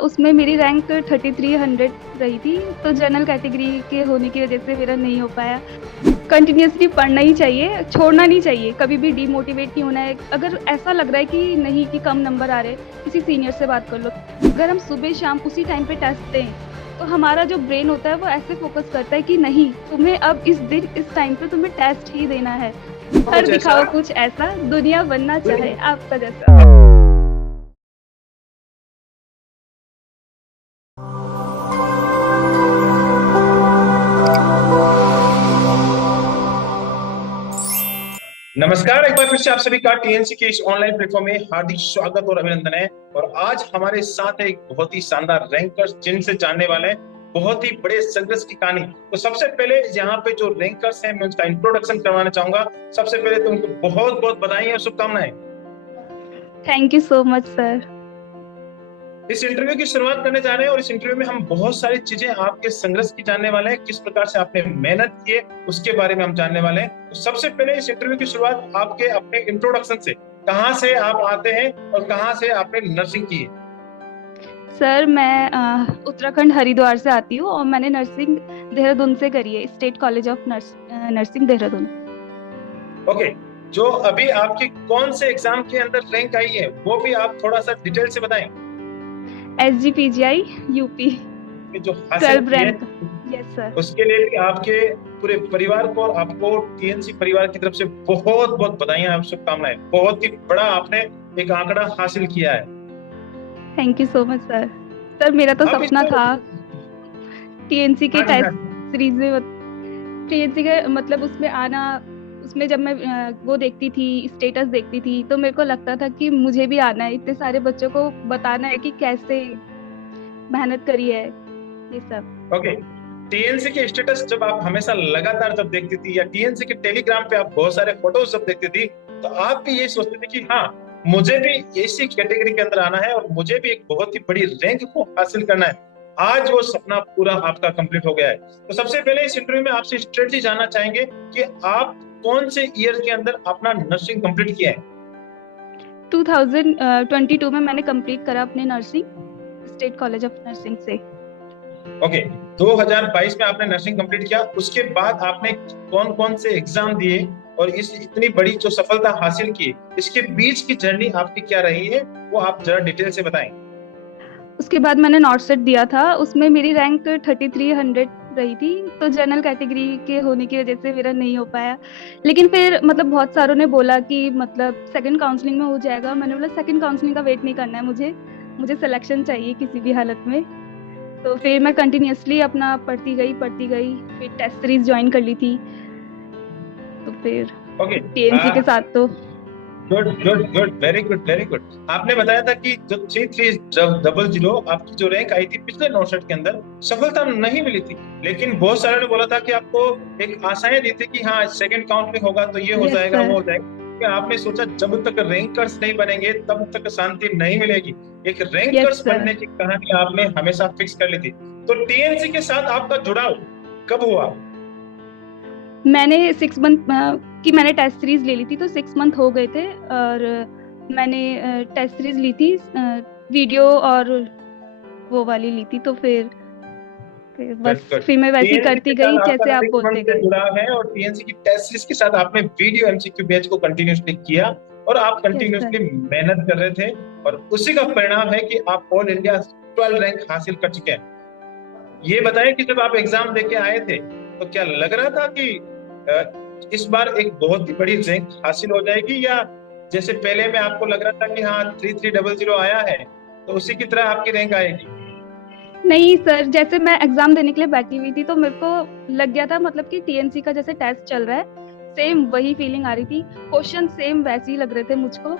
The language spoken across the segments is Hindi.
उसमें मेरी रैंक 3300 रही थी। तो जनरल कैटेगरी के होने की वजह से मेरा नहीं हो पाया। कंटिन्यूअसली पढ़ना ही चाहिए, छोड़ना नहीं चाहिए, कभी भी डीमोटिवेट नहीं होना है। अगर ऐसा लग रहा है कि नहीं, कि कम नंबर आ रहे, किसी सीनियर से बात कर लो। अगर हम सुबह शाम उसी टाइम पे टेस्ट दें तो हमारा जो ब्रेन होता है वो ऐसे फोकस करता है कि नहीं, तुम्हें अब इस दिन इस टाइम पे तुम्हें टेस्ट ही देना है। हर कुछ ऐसा। दिखाओ कुछ ऐसा, दुनिया बनना चाहे बिल्कुल। आपका जैसा। नमस्कार, एक बार फिर से आप सभी का टीएनसी के इस ऑनलाइन प्लेटफॉर्म में हार्दिक स्वागत और अभिनंदन है। और आज हमारे साथ है एक बहुत ही शानदार रैंकर्स, जिनसे जानने वाले हैं बहुत ही बड़े संघर्ष की कहानी। तो सबसे पहले यहाँ पे जो रैंकर्स हैं मैं उसका इंट्रोडक्शन करवाना चाहूंगा। सबसे पहले तो उनको बहुत बहुत बधाई और शुभकामनाएं। Thank you so much sir. इस इंटरव्यू की शुरुआत करने जा रहे हैं और इस इंटरव्यू में हम बहुत सारी चीजें आपके संघर्ष की जानने वाले हैं, किस प्रकार से आपने मेहनत की है उसके बारे में हम जानने वाले हैं। तो सबसे पहले इस इंटरव्यू की शुरुआत आपके अपने इंट्रोडक्शन से, कहाँ से आप आते हैं और कहाँ से आपने नर्सिंग की है। सर मैं उत्तराखंड हरिद्वार से आती हूँ और मैंने नर्सिंग देहरादून से करी है, state college of nursing Dehradun. Okay, जो अभी आपकी कौन से एग्जाम के अंदर रैंक आई है वो भी आप थोड़ा सा डिटेल से बताएं SGPGI यूपी कि जो हासिल 12 की है। रैंक। Yes sir. उसके लिए भी आपके पूरे परिवार को और आपको टीएनसी परिवार की तरफ से बहुत बहुत बधाइयां और शुभकामनाएं। बहुत ही बड़ा आपने एक आंकड़ा हासिल किया है। Thank you so much sir. Sir मेरा तो अब सपना इसको, था TNC के हाँ जी टेस्ट हाँ जी। सीरीज में, TNC के मतलब उसमें आना। उसमें जब मैं वो देखती थी, स्टेटस देखती थी, तो मेरे को लगता था कि मुझे भी आना है, इतने सारे बच्चों को बताना है कि कैसे मेहनत करी है, ये सब। ओके, टीएनसी के स्टेटस जब आप हमेशा लगातार जब देखती थी या टीएनसी के टेलीग्राम पे आप बहुत सारे फोटोज जब देखती थी, तो आप भी ये सोचते थे कि हाँ, मुझे भी इसी कैटेगरी के अंदर आना है और मुझे भी एक बहुत ही बड़ी रैंक को हासिल करना है। आज वो सपना पूरा आपका कंप्लीट हो गया है। तो सबसे पहले इस इंटरव्यू में आपसे स्ट्रेटजी जानना चाहेंगे कि आप कौन से ईयर के अंदर अपना नर्सिंग कंप्लीट किया है। 2022 में मैंने कंप्लीट करा अपने nursing, state college of nursing से। ओके, 2022 में आपने नर्सिंग कंप्लीट किया, उसके बाद आपने कौन कौन से एग्जाम दिए और इस इतनी बड़ी जो सफलता हासिल की, इसके बीच की जर्नी आपकी क्या रही है वो आप जरा डिटेल से बताएं। उसके बाद मैंने नॉट सेट दिया था, उसमें मेरी रैंक 3300 रही थी। तो जनरल कैटेगरी के होने की वजह से मेरा नहीं हो पाया। लेकिन फिर मतलब बहुत सारों ने बोला कि मतलब सेकंड काउंसलिंग में हो जाएगा। मैंने बोला सेकंड काउंसलिंग का वेट नहीं करना है मुझे, मुझे सिलेक्शन चाहिए किसी भी हालत में। तो फिर मैं कंटिन्यूअसली अपना पढ़ती गई, फिर टेस्ट सीरीज ज्वाइन कर ली थी। तो फिर ओके, TNC के साथ तो good good good, very good very good. आपने बताया था कि जो 3300 आपकी जो रैंक आई थी पिछले 69 के अंदर, सफलता नहीं मिली थी। लेकिन बहुत सारे ने बोला था कि आपको एक आशाएं दी थी कि हाँ सेकंड काउंसलिंग होगा तो ये हो यस जाएगा सर। वो हो जाएगा। कि आपने सोचा जब तक रैंकर्स नहीं बनेंगे तब तक शांति नहीं मिलेगी। एक यस रैंकर्स सर। बनने की कहानी आपने हमेशा फिक्स कर ली थी। तो टीएनसी के साथ आपका जुड़ाव कब हुआ। मैंने 6 मंथ की मैंने टेस्ट सीरीज ले ली थी, तो 6 मंथ हो गए थे। और मैंने टेस्ट सीरीज ली थी, वीडियो और वो वाली ली थी। तो फिर बस गुड गुड। फिर मैं वैसे ही टीएनसी के करती गई साथ आपका जैसे आप 6 मंथ बोलते से गए। जुड़ा है और टीएनसी की टेस्ट सीरीज के साथ आपने वीडियो एमसीक्यू बैच को कंटिन्यूअसली किया और आप यस सर। कंटिन्यूअसली मेहनत कर रहे थे। और उसी का परिणाम है कि आप ऑल इंडिया 12 रैंक हासिल कर चुके हैं। ये बताएं कि जब आप एग्जाम देके आए थे तो क्या लग रहा था कि इस बार एक बहुत ही बड़ी रैंक हासिल हो जाएगी, या जैसे पहले में आपको लग रहा था कि हाँ 3300 आया है तो उसी की तरह आपकी रैंक आएगी। नहीं सर, जैसे मैं एग्जाम देने के लिए बैठी हुई थी तो मेरे को लग गया था, मतलब कि TNC का जैसे टेस्ट चल रहा है सेम वही फीलिंग आ रही थी। क्वेश्चन सेम वैसे ही लग रहे थे मुझको।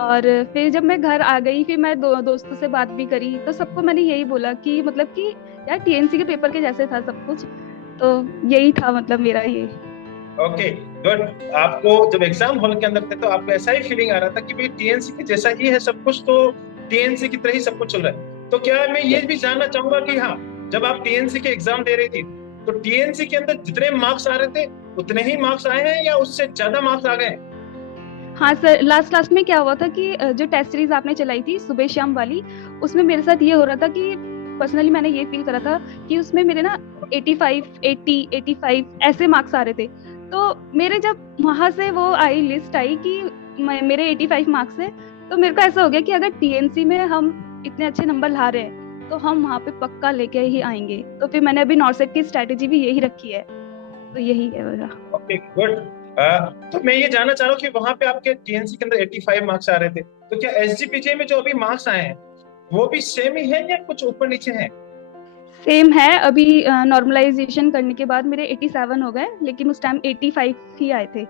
और फिर जब मैं घर आ गई, फिर मैं दोस्तों से बात भी करी, तो सबको मैंने यही बोला कि मतलब कि यार TNC के पेपर के जैसे था सब कुछ। तो यही था मतलब मेरा ये। Okay good. आपको जब एग्जाम हॉल के अंदर थे तो आपको ऐसा ही फीलिंग आ रहा था कि भाई टीएनसी के जैसा ही है सब कुछ, तो टीएनसी की तरह ही सब कुछ चल रहा है। तो क्या मैं ये यस। भी जानना चाहूंगा कि हाँ, जब आप टीएनसी के एग्जाम दे रही थी तो टीएनसी के अंदर जितने मार्क्स आ रहे थे उतने ही मार्क्स आए हैं या उससे ज्यादा मार्क्स आ गए हैं। हाँ सर, लास्ट में क्या हुआ था कि जो टेस्ट सीरीज आपने चलाई थी सुबह शाम वाली, उसमें मेरे साथ ये हो रहा था कि पर्सनली मैंने ये फील करा था कि उसमें मेरे ना 85, 80, 85 ऐसे मार्क्स आ रहे थे। तो मेरे जब वहां से वो आई, लिस्ट आई कि मेरे 85 मार्क्स है, तो मेरे को ऐसा हो गया कि अगर टीएनसी में हम इतने अच्छे नंबर ला रहे हैं तो हम वहां पे पक्का लेके ही आएंगे। तो फिर मैंने अभी नॉर्सेट की स्ट्रेटेजी भी यही रखी है। तो यही है मेरा। Okay, good. तो मैं ये जानना चाह रहा हूँ कि वहां पे आपके टीएनसी के अंदर 85 मार्क्स आ रहे थे, तो क्या एसजीपीजे में जो अभी मार्क्स आए हैं वो भी सेम ही है या कुछ ऊपर नीचे हैं? सेम है। अभी नॉर्मलाइजेशन करने के बाद मेरे 87 हो गए, लेकिन उस टाइम 85 ही आए थे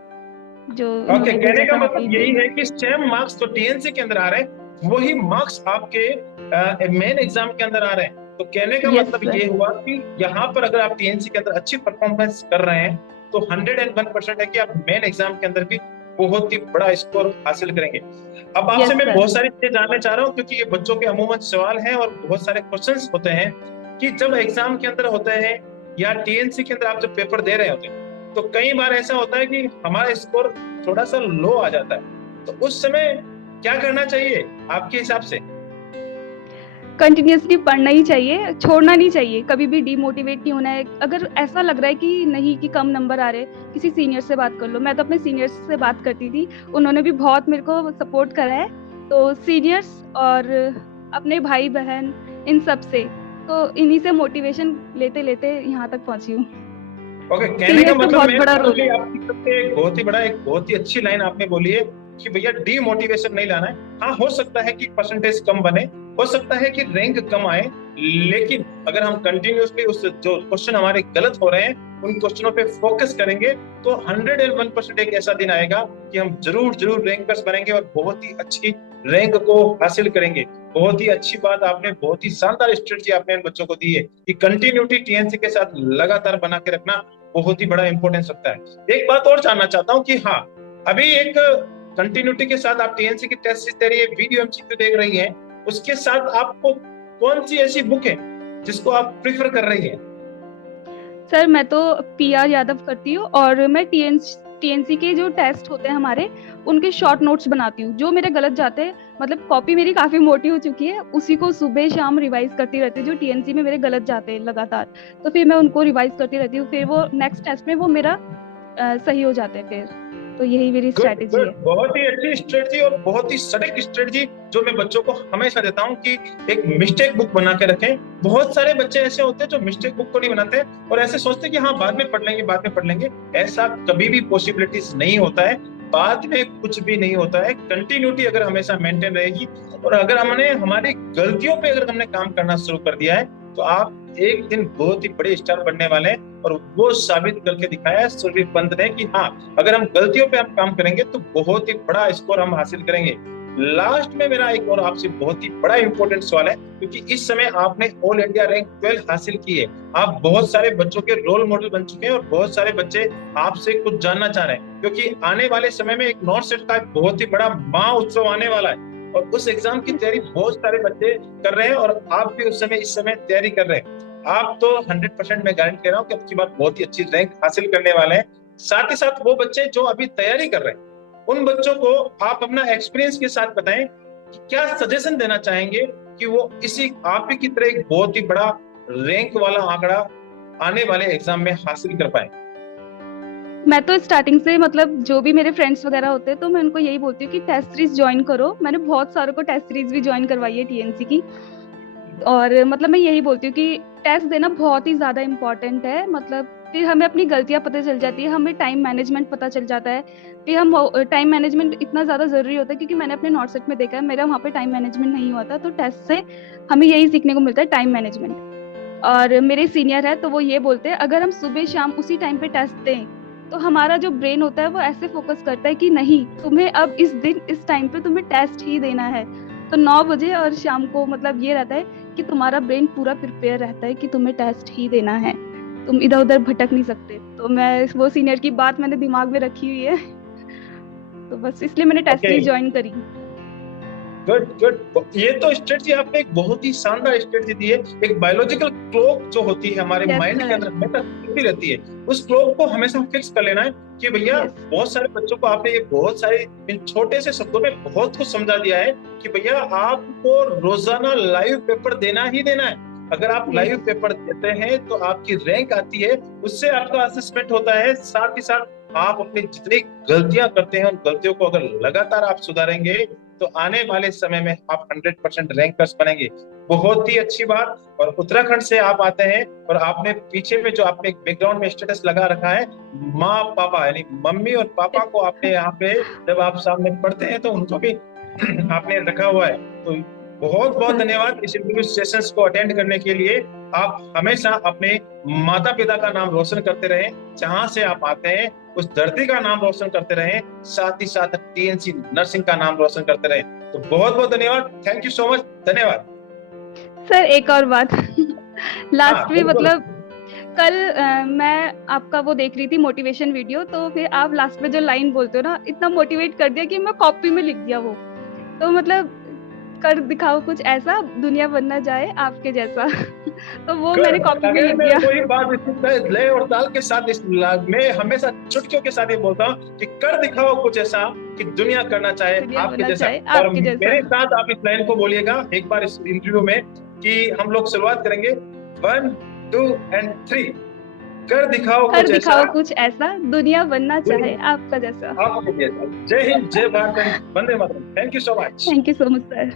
जो ओके, इन्होंने कहने भेजा का था मतलब ईमेल यही में। है कि सेम मार्क्स तो टीएनसी के अंदर आ रहे हैं, वही मार्क्स आपके मेन एग्जाम के अंदर आ रहे हैं। तो कहने का यस मतलब सर। ये हुआ कि यहाँ पर अगर आप टीएनसी के अंदर अच्छी परफॉर्मेंस कर रहे हैं तो 101% है कि आप मेन एग्जाम के अंदर भी बहुत ही बड़ा स्कोर हासिल करेंगे। अब आपसे यस मैं सर। बहुत सारी चीजें जानना चाह रहा हूँ, क्योंकि ये बच्चों के अमूमन सवाल हैं और बहुत सारे क्वेश्चंस होते हैं कि जब एग्जाम के अंदर होते हैं या टीएनसी के अंदर आप जब पेपर दे रहे होते हैं, तो कई बार ऐसा होता है कि हमारा स्कोर थोड़ा सा लो आ जाता है। तो उस समय क्या करना चाहिए आपके हिसाब से? कंटिन्यूअसली पढ़ना ही चाहिए, छोड़ना नहीं चाहिए, कभी भी डीमोटिवेट नहीं होना है। अगर ऐसा लग रहा है कि नहीं, कि कम नंबर आ रहे, किसी सीनियर से बात कर लो। मैं तो अपने सीनियर्स से बात करती थी, उन्होंने भी बहुत मेरे को सपोर्ट करा है। तो सीनियर्स और अपने भाई बहन, इन सब से, तो इन्हीं से मोटिवेशन लेते लेते यहाँ तक पहुंची हूँ। ओके, कहने का सीनियर्स का मतलब बहुत मैं बड़ा रोल फाइनली है। आपकी तरफ से एक बहुत ही अच्छी लाइन आपने बोली है कि भैया डीमोटिवेशन नहीं लाना है। हाँ, हो सकता है कि परसेंटेज कम बने, हो सकता है कि रैंक कम आए, लेकिन अगर हम कंटिन्यूअसली उस जो क्वेश्चन हमारे गलत हो रहे हैं उन क्वेश्चनों पे फोकस करेंगे तो 101% एक ऐसा दिन आएगा कि हम जरूर जरूर रैंकर्स बनेंगे और बहुत ही अच्छी रैंक को हासिल करेंगे। बहुत ही अच्छी बात आपने, बहुत ही शानदार स्ट्रेटजी आपने इन बच्चों को दी है कि कंटिन्यूटी टीएनसी के साथ लगातार बना के रखना बहुत ही बड़ा इंपॉर्टेंस रखता है। एक बात और जानना चाहता हूँ कि हाँ, अभी एक कंटिन्यूटी के साथ आप टीएनसी की टेस्ट सीरीज दे रही है, वीडियो एमसीक्यू देख रही हैं, उसके साथ आपको कौन सी ऐसी बुक है जिसको आप प्रिफर कर रही हैं? सर मैं तो पीआर यादव करती हूँ, और मैं टीएनसी के जो टेस्ट होते हैं हमारे, उनके शॉर्ट नोट्स बनाती हूँ। जो मेरे गलत जाते हैं, मतलब कॉपी मेरी काफी मोटी हो चुकी है, उसी को सुबह शाम रिवाइज करती रहती हूँ। जो टीएनसी में मेरे गलत जाते हैं लगातार, तो फिर मैं उनको रिवाइज करती रहती हूँ, फिर वो नेक्स्ट टेस्ट में वो मेरा सही हो जाते हैं फिर। तो यही मेरी गुड स्ट्रैटेजी गुड, है। बहुत ही अच्छी स्ट्रेटजी और बहुत ही सटीक स्ट्रेटजी जो मैं बच्चों को हमेशा देता हूँ कि एक मिस्टेक बुक बना के रखें। बहुत सारे बच्चे ऐसे होते हैं जो मिस्टेक बुक को नहीं बनाते और ऐसे सोचते हैं कि हाँ बाद में पढ़ लेंगे, बाद में पढ़ लेंगे। ऐसा कभी भी पॉसिबिलिटीज नहीं होता है, बाद में कुछ भी नहीं होता है। कंटिन्यूटी अगर हमेशा मेंटेन रहेगी और अगर हमने हमारी गलतियों पे अगर हमने काम करना शुरू कर दिया है तो आप एक दिन बहुत ही बड़े स्टार बनने वाले हैं। और वो साबित करके दिखाया है सुरवीर पंत ने कि हाँ, अगर हम गलतियों पे हम काम करेंगे तो बहुत ही बड़ा स्कोर हम हासिल करेंगे। लास्ट में मेरा एक और आपसे बहुत ही बड़ा इंपॉर्टेंट सवाल है, क्योंकि इस समय आपने ऑल इंडिया रैंक 12 हासिल की है, आप बहुत सारे बच्चों के रोल मॉडल बन चुके हैं और बहुत सारे बच्चे आपसे कुछ जानना चाह रहे हैं, क्योंकि आने वाले समय में एक नॉर्थ सेट का बहुत ही बड़ा महोत्सव आने वाला है और उस एग्जाम की तैयारी बहुत सारे बच्चे कर रहे हैं और आप भी इस समय तैयारी कर रहे हैं। आप तो 100% मैं गारंटी दे रहा हूँ कि आपकी बात बहुत ही अच्छी रैंक हासिल करने वाले हैं। साथ ही साथ वो बच्चे जो अभी तैयारी कर रहे हैं उन बच्चों को आप अपना एक्सपीरियंस के साथ बताएं कि क्या सजेशन देना चाहेंगे कि वो इसी आप ही की तरह एक बहुत ही बड़ा रैंक वाला आंकड़ा आने वाले एग्जाम में हासिल कर पाए। मैं तो स्टार्टिंग से, मतलब जो भी मेरे फ्रेंड्स वगैरह होते हैं, तो मैं उनको यही बोलती हूँ कि टेस्ट सीरीज ज्वाइन करो। मैंने बहुत सारों को टेस्ट सीरीज भी ज्वाइन करवाई है टीएनसी की। और मतलब मैं यही बोलती हूँ कि टेस्ट देना बहुत ही ज्यादा इम्पोर्टेंट है। मतलब फिर हमें अपनी गलतियां पता चल जाती है, हमें टाइम मैनेजमेंट पता चल जाता है। फिर हम टाइम मैनेजमेंट इतना ज्यादा जरूरी होता है, क्योंकि मैंने अपने नॉट सेट में देखा है, मेरा वहाँ पे टाइम मैनेजमेंट नहीं हुआ था। तो टेस्ट से हमें यही सीखने को मिलता है, टाइम मैनेजमेंट। और मेरे सीनियर है तो वो ये बोलते हैं, अगर हम सुबह शाम उसी टाइम पे टेस्ट दें तो हमारा जो ब्रेन होता है वो ऐसे फोकस करता है कि नहीं, तुम्हें अब इस दिन इस टाइम पे तुम्हें टेस्ट ही देना है। तो 9 बजे और शाम को, मतलब ये रहता है कि तुम्हारा ब्रेन पूरा प्रिपेयर रहता है कि तुम्हें टेस्ट ही देना है, तुम इधर उधर भटक नहीं सकते। तो मैं वो सीनियर की बात मैंने दिमाग में रखी हुई है। तो बस इसलिए मैंने टेस्ट ओके, सीरीज ज्वाइन करी। Good good. ये तो स्ट्रेटजी आपने एक बहुत ही शानदार स्ट्रेटजी दी है। एक बायोलॉजिकल क्लॉक जो होती है हमारे यस माइंड के सर। अंदर हमेशा चलती रहती है, उस क्लॉक को हमेशा फिक्स कर लेना है कि भैया, यस। बहुत सारे बच्चों को आपने ये बहुत सारे इन छोटे से शब्दों में बहुत कुछ समझा दिया है कि भैया आपको रोजाना लाइव पेपर देना ही देना है। अगर आप यस। लाइव पेपर देते हैं तो आपकी रैंक आती है, उससे आपका असेसमेंट होता है, साथ ही साथ आप अपनी जितनी गलतियां करते हैं उन गलतियों को अगर लगातार आप सुधारेंगे तो आने वाले समय में आप 100% रैंकर्स बनेंगे। बहुत ही अच्छी बात। और उत्तराखंड से आप आते हैं और आपने पीछे में जो आपने बैकग्राउंड में स्टेटस लगा रखा है, माँ पापा यानी मम्मी और पापा को आपने यहाँ पे जब आप सामने पढ़ते हैं तो उनको भी आपने रखा हुआ है। तो बहुत बहुत धन्यवाद इस इंटरव्यू सेशंस को अटेंड करने के लिए। आप हमेशा अपने माता पिता का नाम रोशन करते रहें, जहां से आप आते हैं उस धरती का नाम रोशन करते रहें, साथ ही साथ टीएनसी नर्सिंग का नाम रोशन करते रहें। तो बहुत बहुत धन्यवाद, थैंक यू सो मच, धन्यवाद। सर एक और बात हाँ लास्ट में बिल्कुल। मतलब कल मैं आपका वो देख रही थी मोटिवेशन वीडियो, तो फिर आप लास्ट में जो लाइन बोलते हो ना, इतना मोटिवेट कर दिया कि मैं कॉपी में लिख दिया वो। तो मतलब कर दिखाओ कुछ ऐसा, दुनिया बनना जाए आपके जैसा तो वो मैंने कॉपी में अगर लिख मैं दिया। वही बात इसी लय और ताल के साथ मैं हमेशा चुटकियों के साथ ये बोलता हूँ कि कर दिखाओ कुछ ऐसा कि दुनिया करना चाहे दुनिया आपके बनना जैसा। चाहे और आपके जैसा। मेरे साथ आप इस लाइन को बोलिएगा एक बार इस इंटरव्यू में कि हम लोग शुरुआत करेंगे 1 2 एंड 3। कर दिखाओ कर कुछ ऐसा, दिखाओ कुछ ऐसा, दुनिया बनना चाहे आपका जैसा। आपके जैसा। जय हिंद, जय भारत, वंदे मातरम। Thank you so much. Thank you so much sir.